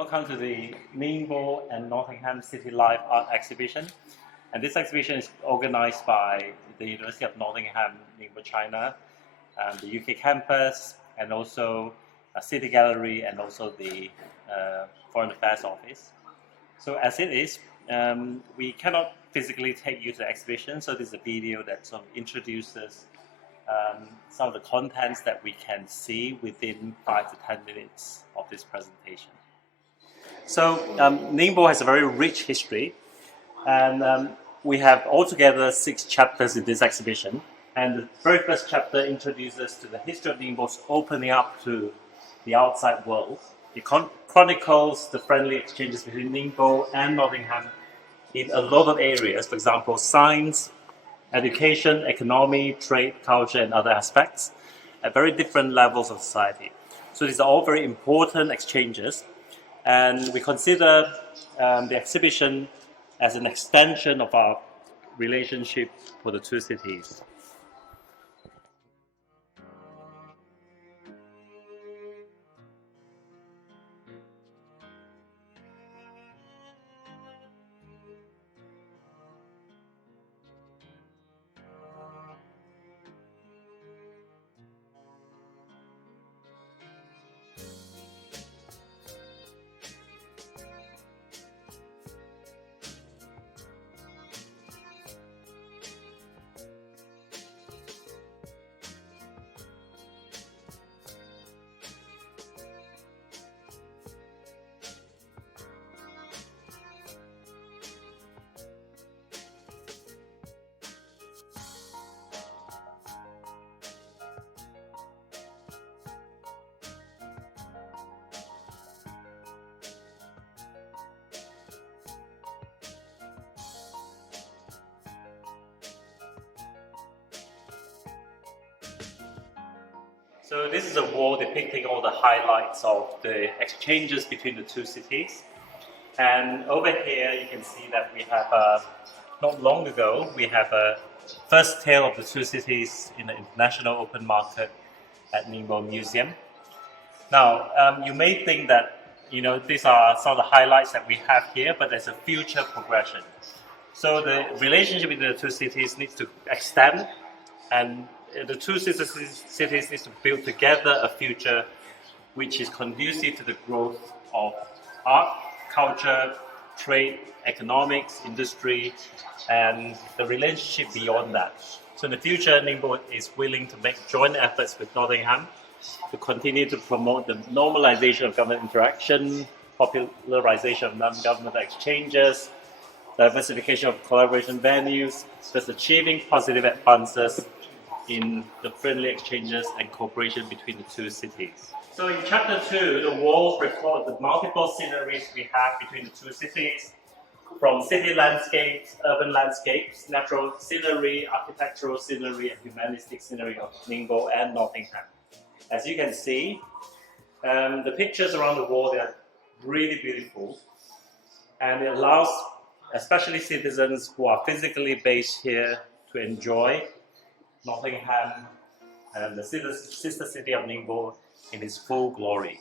Welcome to the Ningbo and Nottingham City Life Art Exhibition. And this exhibition is organized by the University of Nottingham, Ningbo, China, the UK campus, and also City Gallery, and also the Foreign Affairs Office. So as it is, we cannot physically take you to the exhibition, so this is a video that sort of introduces some of the contents that we can see within 5 to 10 minutes of this presentation. So Ningbo has a very rich history, and we have altogether 6 chapters in this exhibition. And the very first chapter introduces us to the history of Ningbo's opening up to the outside world. It chronicles the friendly exchanges between Ningbo and Nottingham in a lot of areas, for example, science, education, economy, trade, culture, and other aspects at very different levels of society. So these are all very important exchanges. And we consider the exhibition as an extension of our relationship for the two cities. So this is a wall depicting all the highlights of the exchanges between the two cities. And over here you can see that we have, not long ago, we have a first tale of the two cities in the International Open Market at Ningbo Museum. Now, you may think that, these are some of the highlights that we have here, but there's a future progression. So the relationship between the two cities needs to extend, and the two cities need to build together a future which is conducive to the growth of art, culture, trade, economics, industry, and the relationship beyond that. So in the future, Ningbo is willing to make joint efforts with Nottingham to continue to promote the normalization of government interaction, popularization of non-governmental exchanges, diversification of collaboration venues, thus achieving positive advances in the friendly exchanges and cooperation between the two cities. So in chapter 2, the walls record the multiple sceneries we have between the two cities, from city landscapes, urban landscapes, natural scenery, architectural scenery, and humanistic scenery of Ningbo and Nottingham. As you can see, the pictures around the wall, they are really beautiful, and it allows especially citizens who are physically based here to enjoy Nottingham and the sister city of Ningbo in its full glory.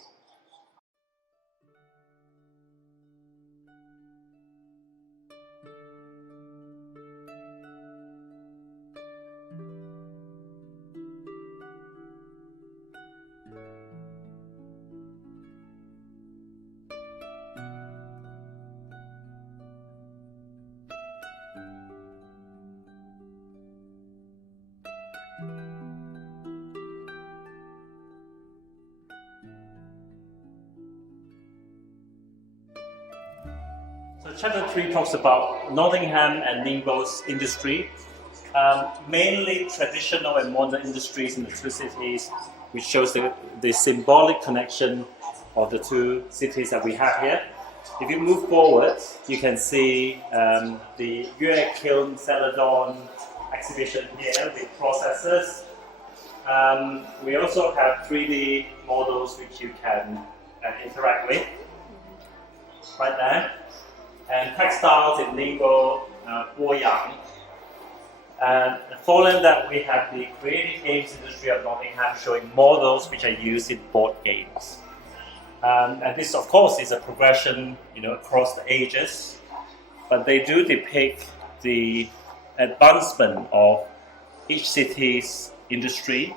So chapter 3 talks about Nottingham and Ningbo's industry, mainly traditional and modern industries in the two cities, which shows the symbolic connection of the two cities that we have here. If you move forward, you can see the Yue Kiln Celadon exhibition here with processes. We also have 3D models which you can interact with right there. And textiles in Ningbo, Guoyang. And following that, we have the creative games industry of Nottingham showing models which are used in board games. And this, of course, is a progression, across the ages. But they do depict the advancement of each city's industry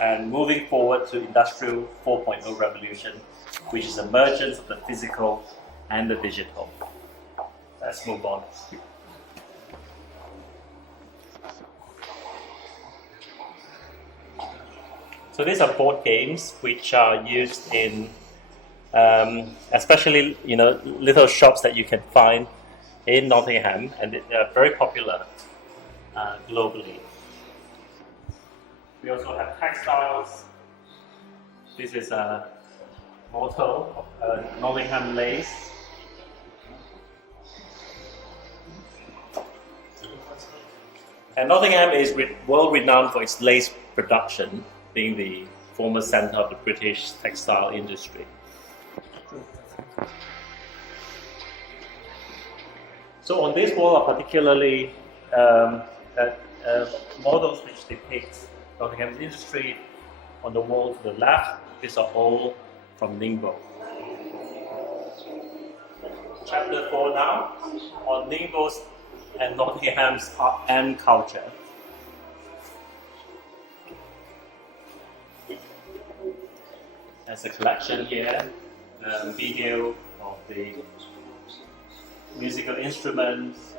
and moving forward to Industrial 4.0 revolution, which is the emergence of the physical and the digital. Let's move on. So these are board games which are used in, especially little shops that you can find in Nottingham, and they are very popular globally. We also have textiles. This is a motto of Nottingham lace. And Nottingham is world renowned for its lace production, being the former centre of the British textile industry. So on this wall are particularly models which depict Nottingham's industry. On the wall to the left, these are all from Ningbo. Chapter 4 now, on Ningbo's and Nottingham's art and culture. There's a collection here, video of the musical instruments,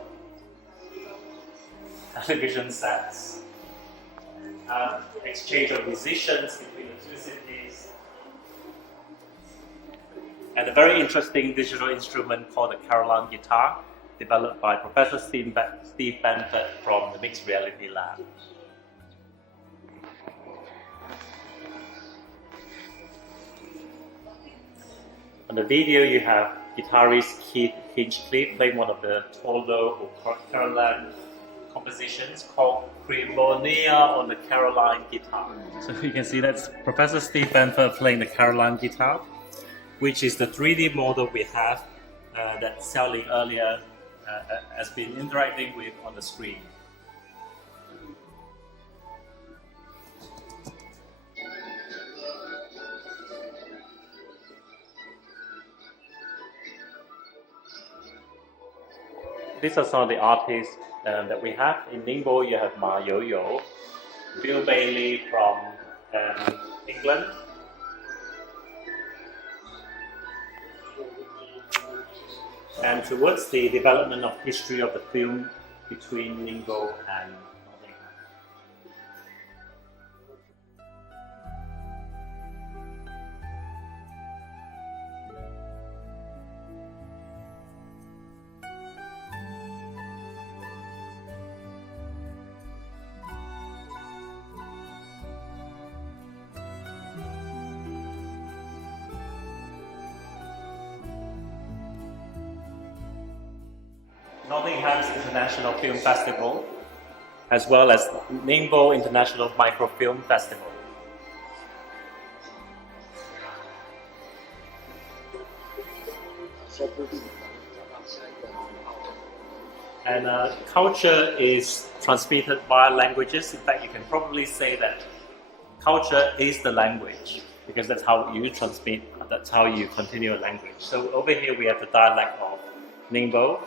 television sets, exchange of musicians between the two cities, and a very interesting digital instrument called the Caroline guitar, developed by Professor Steve Benford from the Mixed Reality Lab. On the video, you have guitarist Keith Hinchcliffe playing one of the Tolo or Caroline compositions called Cremonia on the Caroline guitar. So you can see that's Professor Steve Benford playing the Caroline guitar, which is the 3D model we have that Xiaoling earlier has been interacting with on the screen. These are some of the artists that we have. In Ningbo, you have Ma Yo-Yo, Bill Bailey from England, and towards the development of history of the film between Ningbo and Nottingham. Nottingham's International Film Festival, as well as Ningbo International Microfilm Festival. And culture is transmitted via languages. In fact, you can probably say that culture is the language, because that's how you transmit, that's how you continue a language. So over here we have the dialect of Ningbo.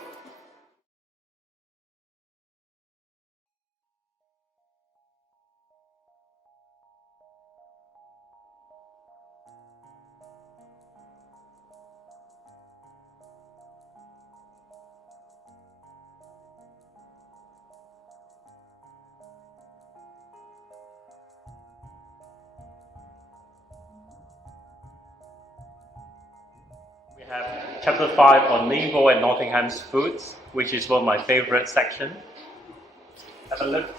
We have chapter 5 on Ningbo and Nottingham's foods, which is one of my favorite sections. Have a look.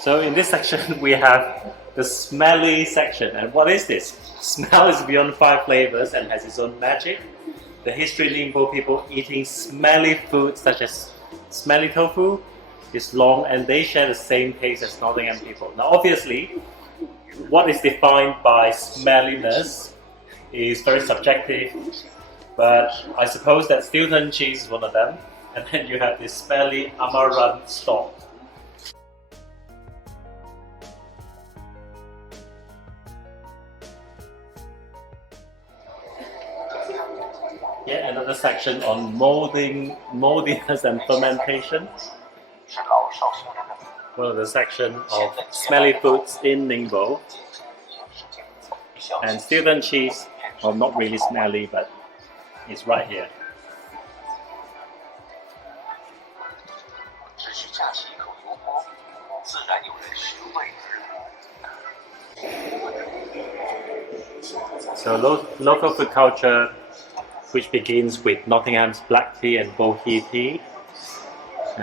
So in this section we have the smelly section. And what is this? Smell is beyond 5 flavors and has its own magic. The history of Ningbo people eating smelly food such as smelly tofu is long, and they share the same taste as Nottingham people. Now obviously, what is defined by smelliness is very subjective, but I suppose that Stilton cheese is one of them. And then you have this smelly amaranth stalk. Yeah, another section on moldiness and fermentation. Well, the section of smelly foods in Ningbo. And Stilton cheese, well, not really smelly, but it's right here. So local food culture, which begins with Nottingham's black tea and bohea tea,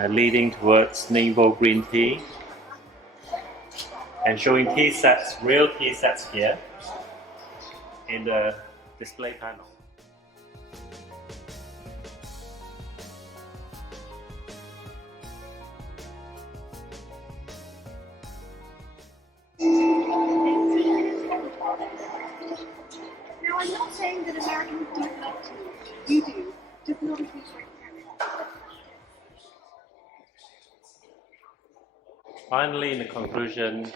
leading towards Ningbo green tea, and showing tea sets, real tea sets here in the display panel. Now, I'm not saying that Americans don't love tea. You do, just not as much as Finally, in the conclusion,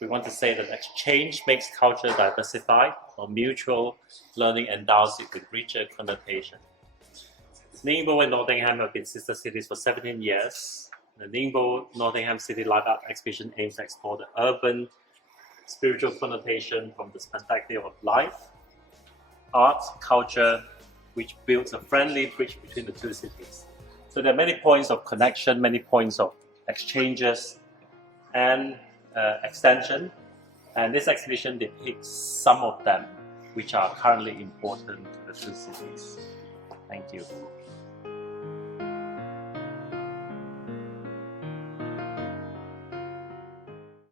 we want to say that exchange makes culture diversified, or mutual learning endows it with richer connotation. Ningbo and Nottingham have been sister cities for 17 years. The Ningbo Nottingham City Light Art Exhibition aims to explore the urban, spiritual connotation from the perspective of life, art, culture, which builds a friendly bridge between the two cities. So there are many points of connection, many points of exchanges and extension, and this exhibition depicts some of them which are currently important to the two cities. Thank you.